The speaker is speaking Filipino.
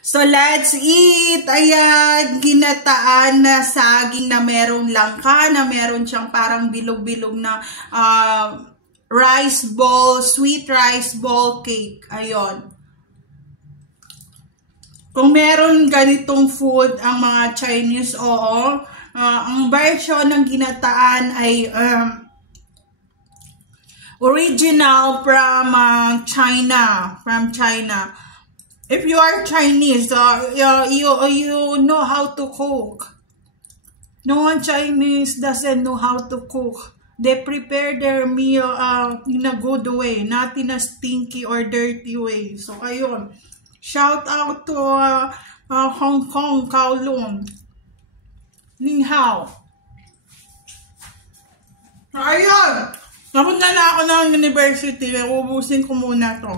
So, let's eat! Ayan, ginataan na saging na merong langka, na meron siyang parang bilog-bilog na rice ball, sweet rice ball cake. Ayun. Kung meron ganitong food ang mga Chinese, oo. Ang version ng ginataan ay original from China. If you are Chinese, you know how to cook. No one Chinese doesn't know how to cook. They prepare their meal in a good way, not in a stinky or dirty way. So, ayun. Shout out to Hong Kong, Kowloon. Ni hao. Ayun. Napunta na ako ng university. Ubusin ko muna to.